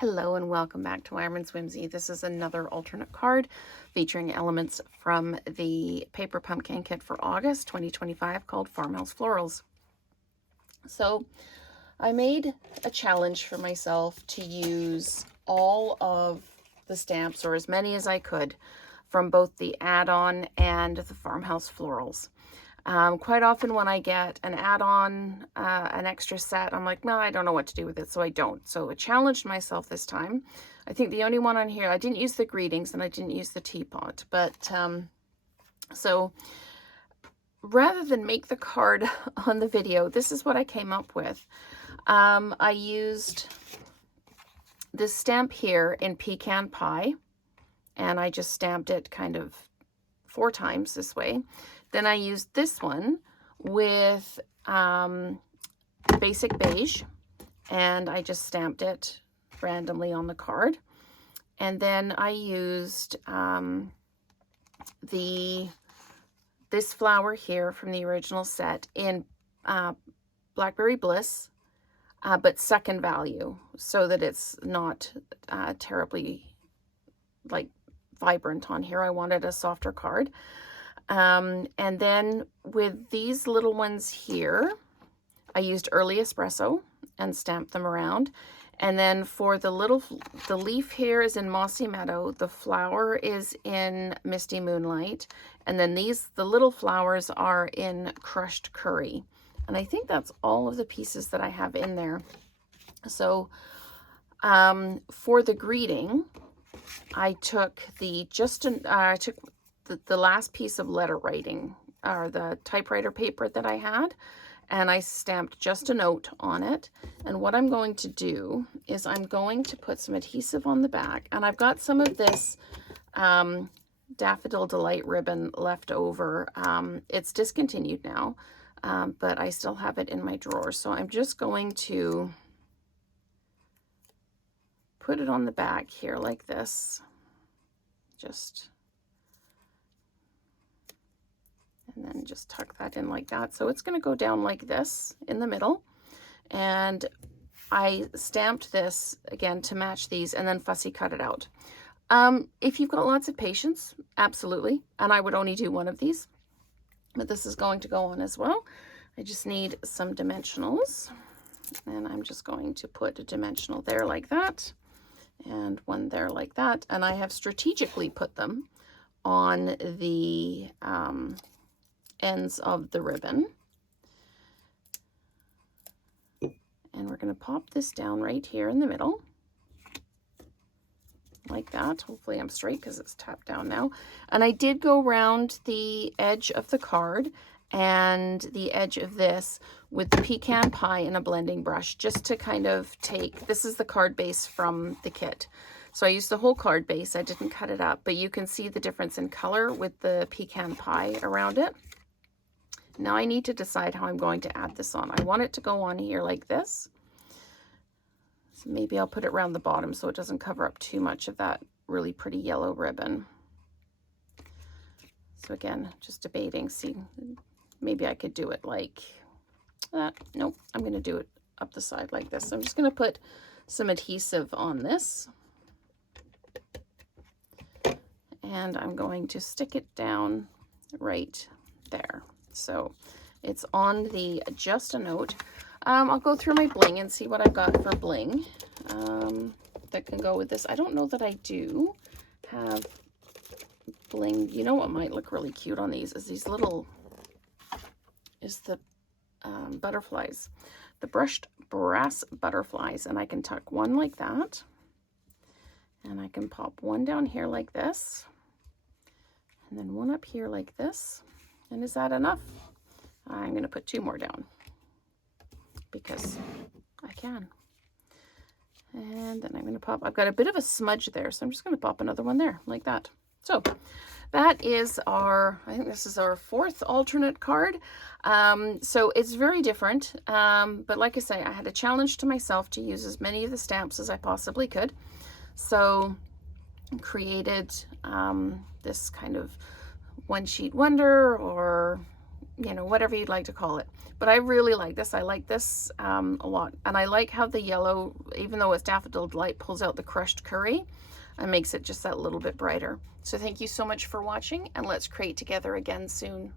Hello and welcome back to Wyman's Whimsy. This is another alternate card featuring elements from the Paper Pumpkin Kit for August 2025 called Farmhouse Florals. So I made a challenge for myself to use all of the stamps, or as many as I could, from both the add-on and the Farmhouse Florals. Quite often when I get an add-on, an extra set, I'm like, no, I don't know what to do with it, so I don't. So I challenged myself this time. I think the only one on here, I didn't use the greetings and I didn't use the teapot, but so rather than make the card on the video, this is what I came up with. I used this stamp here in Pecan Pie, and I just stamped it kind of 4 times this way. Then I used this one with Basic Beige, and I just stamped it randomly on the card. And then I used this flower here from the original set in Blackberry Bliss, but second value, so that it's not terribly like vibrant on here. I wanted a softer card. And then with these little ones here, I used Early Espresso and stamped them around. And then for the leaf here is in Mossy Meadow, the flower is in Misty Moonlight, and then the little flowers are in Crushed Curry. And I think that's all of the pieces that I have in there. So for the greeting, I took the last piece of letter writing, or the typewriter paper that I had, and I stamped just a note on it. And what I'm going to do is I'm going to put some adhesive on the back, and I've got some of this Daffodil Delight ribbon left over. It's discontinued now, but I still have it in my drawer. So I'm just going to put it on the back here like this, and then just tuck that in like that. So it's going to go down like this in the middle. And I stamped this again to match these, and then fussy cut it out. If you've got lots of patience, absolutely. And I would only do one of these, but this is going to go on as well. I just need some dimensionals, and I'm just going to put a dimensional there like that, and one there like that. And I have strategically put them on the ends of the ribbon. And we're going to pop this down right here in the middle like that. Hopefully I'm straight because it's tapped down now. And I did go around the edge of the card and the edge of this with the Pecan Pie and a blending brush, just to kind of this is the card base from the kit. So I used the whole card base. I didn't cut it up, but you can see the difference in color with the Pecan Pie around it. Now I need to decide how I'm going to add this on. I want it to go on here like this. So maybe I'll put it around the bottom so it doesn't cover up too much of that really pretty yellow ribbon. So again, just debating. See, maybe I could do it like that. Nope, I'm going to do it up the side like this. So I'm just going to put some adhesive on this. And I'm going to stick it down right there. So it's on the just a note. I'll go through my bling and see what I've got for bling that can go with this. I don't know that I do have bling. You know what might look really cute on these is the butterflies, the brushed brass butterflies. And I can tuck one like that, and I can pop one down here like this, and then one up here like this. And is that enough? I'm going to put 2 more down because I can. And then I'm going to pop, I've got a bit of a smudge there, so I'm just going to pop another one there like that. So that is I think this is our 4th alternate card. So it's very different. But like I say, I had a challenge to myself to use as many of the stamps as I possibly could. So created this kind of one sheet wonder, or you know, whatever you'd like to call it. But I really like this. I like this a lot. And I like how the yellow, even though it's Daffodil Delight, pulls out the crushed curry and makes it just that little bit brighter. So thank you so much for watching, and let's create together again soon.